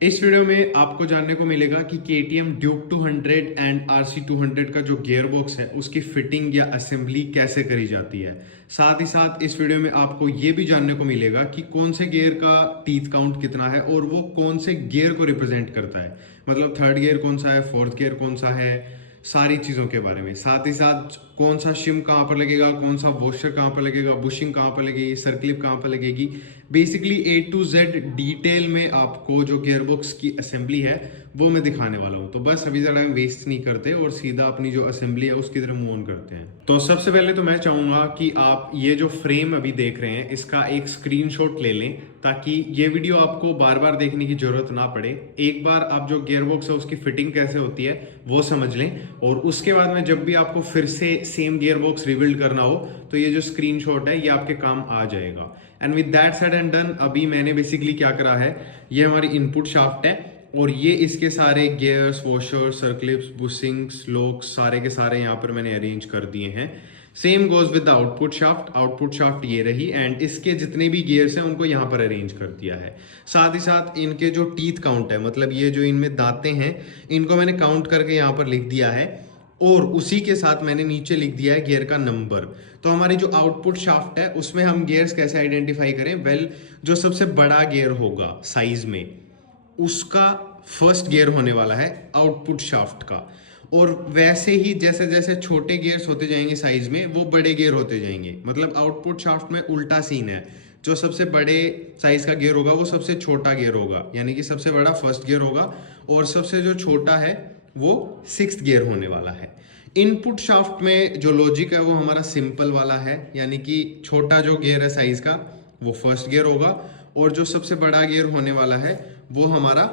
इस वीडियो में आपको जानने को मिलेगा कि KTM ड्यूक 200 एंड RC 200 का जो गियर बॉक्स है उसकी फिटिंग या असेंबली कैसे करी जाती है। साथ ही साथ इस वीडियो में आपको ये भी जानने को मिलेगा कि कौन से गियर का टीथ काउंट कितना है और वो कौन से गियर को रिप्रेजेंट करता है। मतलब थर्ड गियर कौन सा है, फोर्थ गियर कौन सा है, सारी चीज़ों के बारे में। साथ ही साथ कौन सा शिम कहाँ पर लगेगा, कौन सा वॉशर कहाँ पर लगेगा, बुशिंग कहाँ पर लगेगी, सर्कलिप कहाँ पर लगेगी, basically A to Z detail में आपको जो गियरबॉक्स की असेंबली है वो मैं दिखाने वाला हूँ। तो बस अभी ज़्यादा टाइम वेस्ट नहीं करते और सीधा अपनी जो असेंबली है उसकी तरफ मूव ऑन करते हैं। तो सबसे पहले तो मैं चाहूँगा कि आप ये जो फ्रेम अभी देख रहे हैं इसका एक स्क्रीनशॉट ले लें ताकि ये वीडियो आपको बार बार देखने की जरूरत ना पड़े। एक बार आप जो गियरबॉक्स है उसकी फिटिंग कैसे होती है वो समझ लें और उसके बाद में जब भी आपको फिर से सेम गियरबॉक्स रिबिल्ड करना हो तो ये जो स्क्रीनशॉट है ये आपके काम आ जाएगा। And with that said and done, अभी मैंने बेसिकली क्या करा है, ये हमारी इनपुट शाफ्ट है और ये इसके सारे गियर्स, वॉशर, सर्कलिप्स, बुशिंग्स, लॉक्स सारे के सारे यहाँ पर मैंने अरेंज कर दिए हैं। Same goes with the output shaft. Output shaft ये रही एंड इसके जितने भी गियर्स हैं उनको यहाँ पर अरेंज कर दिया है। साथ ही साथ इनके जो टीथ काउंट है, मतलब ये जो इनमें दांतें हैं, इनको मैंने काउंट करके यहाँ पर लिख दिया है और उसी के साथ मैंने नीचे लिख दिया है गियर का नंबर। तो हमारी जो आउटपुट शाफ्ट है उसमें हम गियर्स कैसे आइडेंटिफाई करें? वेल, जो सबसे बड़ा गियर होगा साइज में उसका फर्स्ट गियर होने वाला है आउटपुट शाफ्ट का, और वैसे ही जैसे जैसे छोटे गियर्स होते जाएंगे साइज में वो बड़े गियर होते जाएंगे। मतलब आउटपुट शाफ्ट में उल्टा सीन है, जो सबसे बड़े साइज का गियर होगा वो सबसे छोटा गियर होगा, यानी कि सबसे बड़ा फर्स्ट गियर होगा और सबसे जो छोटा है वो सिक्स्थ गियर होने वाला है। इनपुट शाफ्ट में जो लॉजिक है वो हमारा सिंपल वाला है, यानी कि छोटा जो गियर है साइज का वो फर्स्ट गियर होगा और जो सबसे बड़ा गियर होने वाला है वो हमारा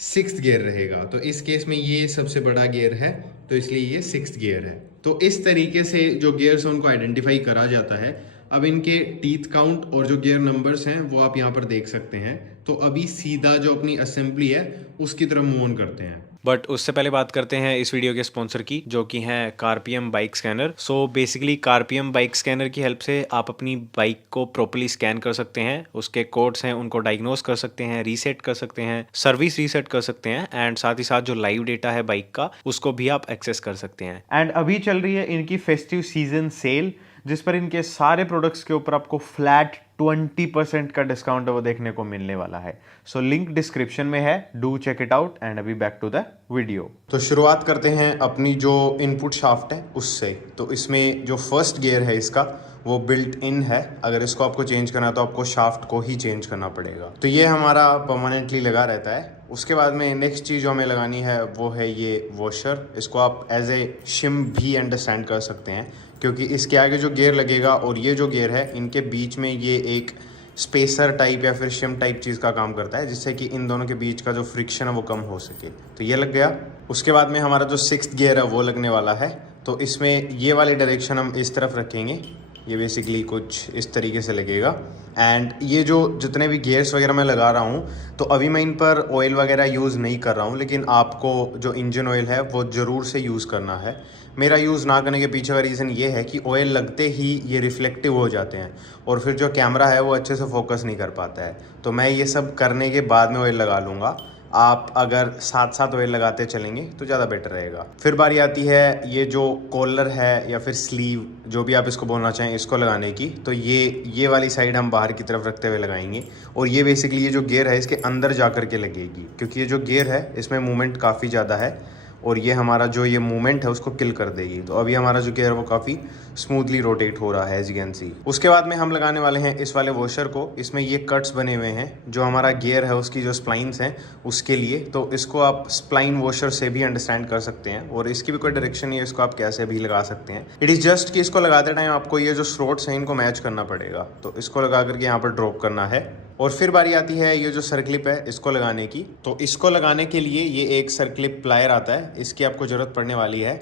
सिक्स्थ गियर रहेगा। तो इस केस में ये सबसे बड़ा गियर है तो इसलिए ये सिक्स्थ गियर है। तो इस तरीके से जो गियर्स हैं उनको आइडेंटिफाई करा जाता है। अब इनके टीथ काउंट और जो गियर नंबर्स हैं वो आप यहाँ पर देख सकते हैं। तो अभी सीधा जो अपनी असेंबली है उसकी तरफ मूव ऑन करते हैं। बट उससे पहले बात करते हैं इस वीडियो के स्पॉन्सर की, जो कि हैं CarPM bike scanner. So basically CarPM bike scanner की हेल्प से आप अपनी बाइक को प्रॉपर्ली स्कैन कर सकते हैं, उसके कोड्स हैं उनको डायग्नोज कर सकते हैं, रीसेट कर सकते हैं, सर्विस रीसेट कर सकते हैं एंड साथ ही साथ जो लाइव डेटा है बाइक का उसको भी आप एक्सेस कर सकते हैं। एंड अभी चल रही है इनकी फेस्टिव सीजन सेल, जिस पर इनके सारे प्रोडक्ट्स के ऊपर आपको फ्लैट 20% का डिस्काउंट वो देखने को मिलने वाला है। सो लिंक डिस्क्रिप्शन में है, do check it out. And अभी बैक टू द वीडियो। तो शुरुआत करते हैं अपनी जो इनपुट शाफ्ट है उससे। तो इसमें जो फर्स्ट गियर है इसका वो बिल्ट इन है। अगर इसको आपको चेंज करना है तो आपको शाफ्ट को ही चेंज करना पड़ेगा। तो ये हमारा परमानेंटली लगा रहता है। उसके बाद में नेक्स्ट चीज़ जो हमें लगानी है वो है ये वॉशर। इसको आप एज ए शिम भी अंडरस्टैंड कर सकते हैं, क्योंकि इसके आगे जो गियर लगेगा और ये जो गियर है इनके बीच में ये एक स्पेसर टाइप या फिर शिम टाइप चीज़ का काम करता है, जिससे कि इन दोनों के बीच का जो फ्रिक्शन है वो कम हो सके। तो ये लग गया। उसके बाद में हमारा जो सिक्स्थ गियर है वो लगने वाला है। तो इसमें ये वाली डायरेक्शन हम इस तरफ रखेंगे, ये बेसिकली कुछ इस तरीके से लगेगा। एंड ये जो जितने भी गियर्स वगैरह मैं लगा रहा हूँ तो अभी मैं इन पर ऑयल वगैरह यूज़ नहीं कर रहा हूँ, लेकिन आपको जो इंजन ऑयल है वो ज़रूर से यूज़ करना है। मेरा यूज़ ना करने के पीछे का रीज़न ये है कि ऑयल लगते ही ये रिफ्लेक्टिव हो जाते हैं और फिर जो कैमरा है वो अच्छे से फोकस नहीं कर पाता है। तो मैं ये सब करने के बाद में ऑयल लगा लूँगा। आप अगर साथ साथ ऑयल लगाते चलेंगे तो ज़्यादा बेटर रहेगा। फिर बारी आती है ये जो कॉलर है या फिर स्लीव, जो भी आप इसको बोलना चाहें, इसको लगाने की। तो ये वाली साइड हम बाहर की तरफ रखते हुए लगाएंगे और ये बेसिकली ये जो गियर है इसके अंदर जा कर के लगेगी, क्योंकि ये जो गियर है इसमें मूवमेंट काफ़ी ज़्यादा है और ये हमारा जो ये मूवमेंट है उसको किल कर देगी। तो अभी हमारा जो गियर है वो काफ़ी स्मूथली रोटेट हो रहा है, एज यू कैन सी। उसके बाद में हम लगाने वाले हैं इस वाले वॉशर को। इसमें ये कट्स बने हुए हैं जो हमारा गियर है उसकी जो स्प्लाइंस हैं उसके लिए। तो इसको आप स्प्लाइन वॉशर से भी अंडरस्टैंड कर सकते हैं और इसकी भी कोई डायरेक्शन नहीं है, इसको आप कैसे भी लगा सकते हैं। इट इज़ जस्ट कि इसको लगाते टाइम आपको ये जो स्लॉट्स हैं इनको मैच करना पड़ेगा। तो इसको लगा करके यहाँ पर ड्रॉप करना है। और फिर बारी आती है ये जो सर्कलिप है इसको लगाने की। तो इसको लगाने के लिए ये एक सर्कलिप प्लायर आता है, इसकी आपको ज़रूरत पड़ने वाली है।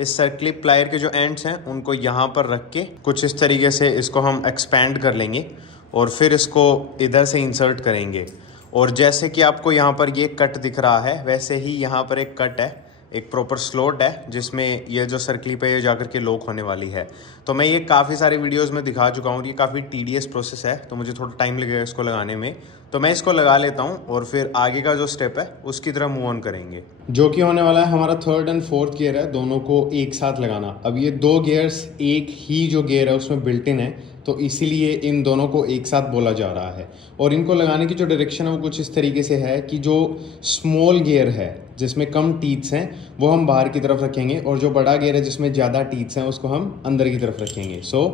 इस सर्कलिप प्लायर के जो एंड्स हैं उनको यहाँ पर रख के कुछ इस तरीके से इसको हम एक्सपैंड कर लेंगे और फिर इसको इधर से इंसर्ट करेंगे। और जैसे कि आपको यहाँ पर ये कट दिख रहा है वैसे ही यहाँ पर एक कट है, एक प्रॉपर स्लॉट है जिसमें ये जो सर्कलिप है ये जाकर के लॉक होने वाली है। तो मैं ये काफ़ी सारी वीडियोस में दिखा चुका हूँ, ये काफ़ी टीडियस प्रोसेस है तो मुझे थोड़ा टाइम लगेगा इसको लगाने में। तो मैं इसको लगा लेता हूँ और फिर आगे का जो स्टेप है उसकी तरफ मूव ऑन करेंगे, जो कि होने वाला है हमारा थर्ड एंड फोर्थ गियर है, दोनों को एक साथ लगाना। अब ये दो गियर्स एक ही जो गियर है उसमें बिल्ट इन है, तो इसीलिए इन दोनों को एक साथ बोला जा रहा है। और इनको लगाने की जो डायरेक्शन है वो कुछ इस तरीके से है कि जो स्मॉल गियर है जिसमें कम टीथ्स हैं वो हम बाहर की तरफ रखेंगे, और जो बड़ा गियर है जिसमें ज़्यादा टीथ्स हैं उसको हम अंदर की तरफ रखेंगे। सो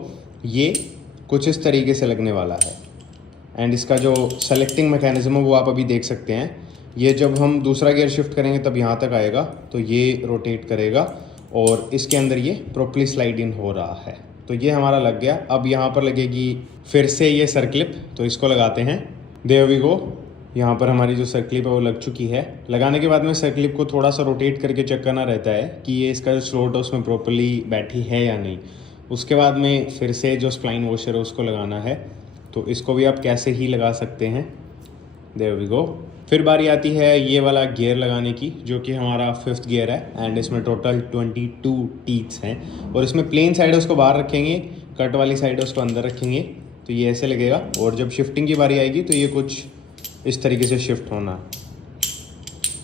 ये कुछ इस तरीके से लगने वाला है। एंड इसका जो सेलेक्टिंग मैकेनिज्म है वो आप अभी देख सकते हैं। ये जब हम दूसरा गियर शिफ्ट करेंगे तब यहाँ तक आएगा, तो ये रोटेट करेगा और इसके अंदर ये प्रॉपर्ली स्लाइड इन हो रहा है। तो ये हमारा लग गया। अब यहाँ पर लगेगी फिर से ये सर्क्लिप, तो इसको लगाते हैं। There we go. यहाँ पर हमारी जो सर्क्लिप है वो लग चुकी है। लगाने के बाद में सर्क्लिप को थोड़ा सा रोटेट करके चेक करना रहता है कि ये इसका जो स्लॉट है उसमें प्रॉपर्ली बैठी है या नहीं। उसके बाद में फिर से जो स्प्लाइन वॉशर है उसको लगाना है, तो इसको भी आप कैसे ही लगा सकते हैं। There we go. फिर बारी आती है ये वाला गियर लगाने की, जो कि हमारा फिफ्थ गियर है एंड इसमें टोटल 22 टीथ्स हैं। और इसमें प्लेन साइड है उसको बाहर रखेंगे, कट वाली साइड है उसको अंदर रखेंगे, तो ये ऐसे लगेगा। और जब शिफ्टिंग की बारी आएगी तो ये कुछ इस तरीके से शिफ्ट होना।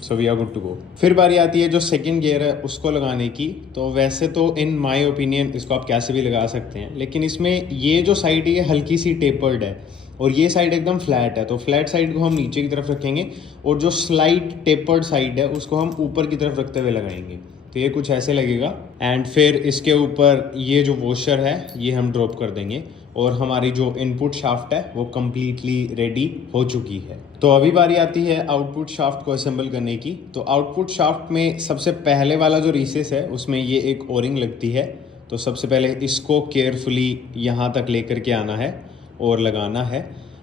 So we are good to go. फिर बारी आती है जो सेकंड गियर है उसको लगाने की। तो वैसे तो इन माय ओपिनियन इसको आप कैसे भी लगा सकते हैं, लेकिन इसमें ये जो साइड है ये हल्की सी टेपर्ड है और ये साइड एकदम फ्लैट है। तो फ्लैट साइड को हम नीचे की तरफ रखेंगे और जो स्लाइट टेपर्ड साइड है उसको हम ऊपर की तरफ रखते हुए लगाएंगे, तो ये कुछ ऐसे लगेगा। एंड फिर इसके ऊपर ये जो वॉशर है ये हम ड्रॉप कर देंगे और हमारी जो इनपुट शाफ्ट है वो कम्प्लीटली रेडी हो चुकी है। तो अभी बारी आती है आउटपुट शाफ्ट को असेंबल करने की। तो आउटपुट शाफ्ट में सबसे पहले वाला जो रीसेस है उसमें ये एक ओरिंग लगती है। तो सबसे पहले इसको केयरफुली यहाँ तक लेकर के आना है और लगाना है।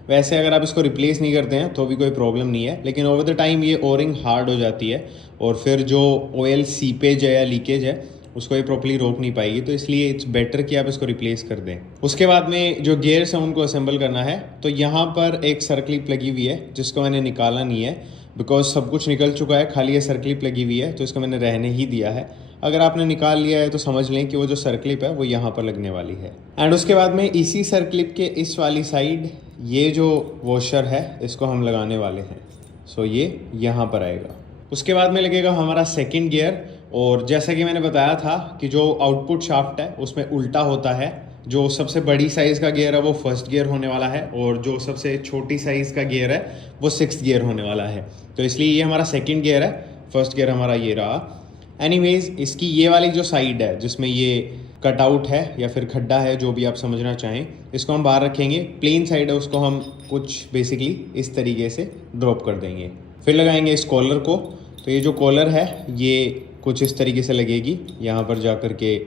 वैसे अगर आप इसको रिप्लेस नहीं करते हैं तो भी कोई प्रॉब्लम नहीं है, लेकिन ओवर द टाइम ये ओरिंग हार्ड हो जाती है और फिर जो ऑयल सीपेज है या लीकेज है उसको ये प्रॉपर्ली रोक नहीं पाएगी। तो इसलिए इट्स बेटर कि आप इसको रिप्लेस कर दें। उसके बाद में जो गियर्स हैं उनको असेंबल करना है। तो यहाँ पर एक सर्क्लिप लगी हुई है जिसको मैंने निकाला नहीं है, बिकॉज सब कुछ निकल चुका है, खाली ये सर्क्लिप लगी हुई है, तो इसको मैंने रहने ही दिया है। अगर आपने निकाल लिया है तो समझ लें कि वो जो सर्क्लिप है वो यहाँ पर लगने वाली है। एंड उसके बाद में इसी सर्क्लिप के इस वाली साइड ये जो वॉशर है इसको हम लगाने वाले हैं। सो ये यहाँ पर आएगा। उसके बाद में लगेगा हमारा सेकंड गियर। और जैसा कि मैंने बताया था कि जो आउटपुट शाफ्ट है उसमें उल्टा होता है। जो सबसे बड़ी साइज़ का गियर है वो फर्स्ट गियर होने वाला है और जो सबसे छोटी साइज़ का गियर है वो सिक्स्थ गियर होने वाला है। तो इसलिए ये हमारा सेकंड गियर है, फर्स्ट गियर हमारा ये रहा। एनीवेज इसकी ये वाली जो साइड है जिसमें ये कटआउट है या फिर खड्डा है, जो भी आप समझना चाहें, इसको हम बाहर रखेंगे। प्लेन साइड है उसको हम कुछ बेसिकली इस तरीके से ड्रॉप कर देंगे। फिर लगाएंगे इस कॉलर को। तो ये जो कॉलर है ये कुछ इस तरीके से लगेगी, यहाँ पर जा कर के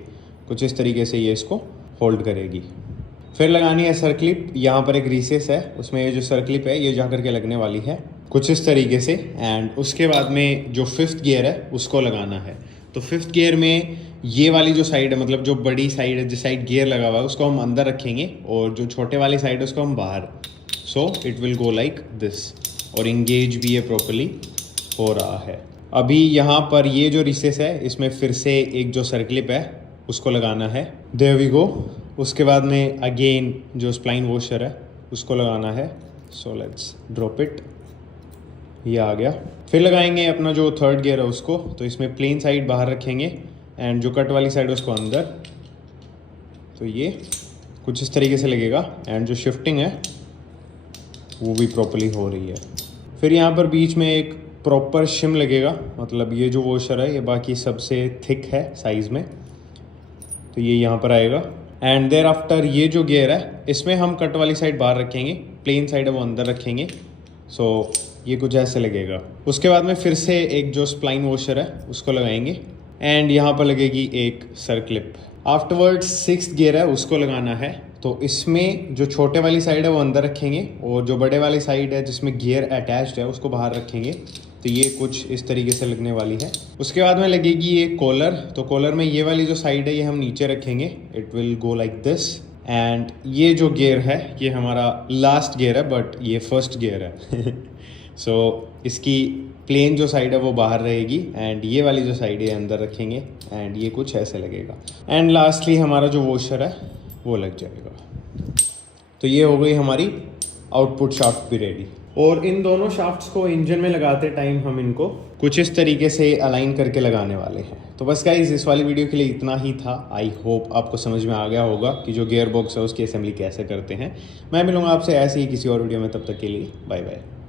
कुछ इस तरीके से ये इसको होल्ड करेगी। फिर लगानी है सर्क्लिप। यहाँ पर एक रीसेस है उसमें ये जो सर्क्लिप है ये जा कर के लगने वाली है कुछ इस तरीके से। एंड उसके बाद में जो फिफ्थ गियर है उसको लगाना है। तो फिफ्थ गियर में ये वाली जो साइड है, मतलब जो बड़ी साइड है जिस साइड गियर लगा हुआ है उसको हम अंदर रखेंगे और जो छोटे वाली साइड है उसको हम बाहर। So it will go like this और इंगेज भी ये प्रॉपर्ली हो रहा है। अभी यहाँ पर ये जो रिसेस है इसमें फिर से एक जो सर्क्लिप है उसको लगाना है। There we go. उसके बाद में अगेन जो स्प्लाइन वॉशर है उसको लगाना है। सो लेट्स ड्रॉप इट, ये आ गया। फिर लगाएंगे अपना जो थर्ड गियर है उसको। तो इसमें प्लेन साइड बाहर रखेंगे एंड जो कट वाली साइड है उसको अंदर। तो ये कुछ इस तरीके से लगेगा एंड जो शिफ्टिंग है वो भी प्रॉपर्ली हो रही है। फिर यहाँ पर बीच में एक प्रॉपर शिम लगेगा, मतलब ये जो वॉशर है ये बाकी सबसे थिक है साइज़ में, तो ये यहाँ पर आएगा। एंड देयर आफ्टर ये जो गियर है इसमें हम कट वाली साइड बाहर रखेंगे, प्लेन साइड है वो अंदर रखेंगे। सो ये कुछ ऐसे लगेगा। उसके बाद में फिर से एक जो स्प्लाइन वॉशर है उसको लगाएंगे एंड यहाँ पर लगेगी एक सर्क्लिप। आफ्टरवर्ड्स सिक्स्थ गियर है उसको लगाना है। तो इसमें जो छोटे वाली साइड है वो अंदर रखेंगे और जो बड़े वाली साइड है जिसमें गियर अटैच्ड है उसको बाहर रखेंगे। तो ये कुछ इस तरीके से लगने वाली है। उसके बाद में लगेगी ये कॉलर। तो कॉलर में ये वाली जो साइड है ये हम नीचे रखेंगे, it will go like this. And ये जो गियर है ये हमारा लास्ट गियर है बट ये फर्स्ट गियर है। सो इसकी प्लेन जो साइड है वो बाहर रहेगी एंड ये वाली जो साइड है अंदर रखेंगे एंड ये कुछ ऐसे लगेगा। एंड लास्टली हमारा जो वॉशर है वो लग जाएगा। तो ये हो गई हमारी आउटपुट शाफ्ट भी रेडी। और इन दोनों शाफ्ट्स को इंजन में लगाते टाइम हम इनको कुछ इस तरीके से अलाइन करके लगाने वाले हैं। तो बस गाइस इस वाली वीडियो के लिए इतना ही था। आई होप आपको समझ में आ गया होगा कि जो गियर बॉक्स है उसकी असेंबली कैसे करते हैं। मैं मिलूंगा आपसे ऐसे ही किसी और वीडियो में, तब तक के लिए बाय बाय।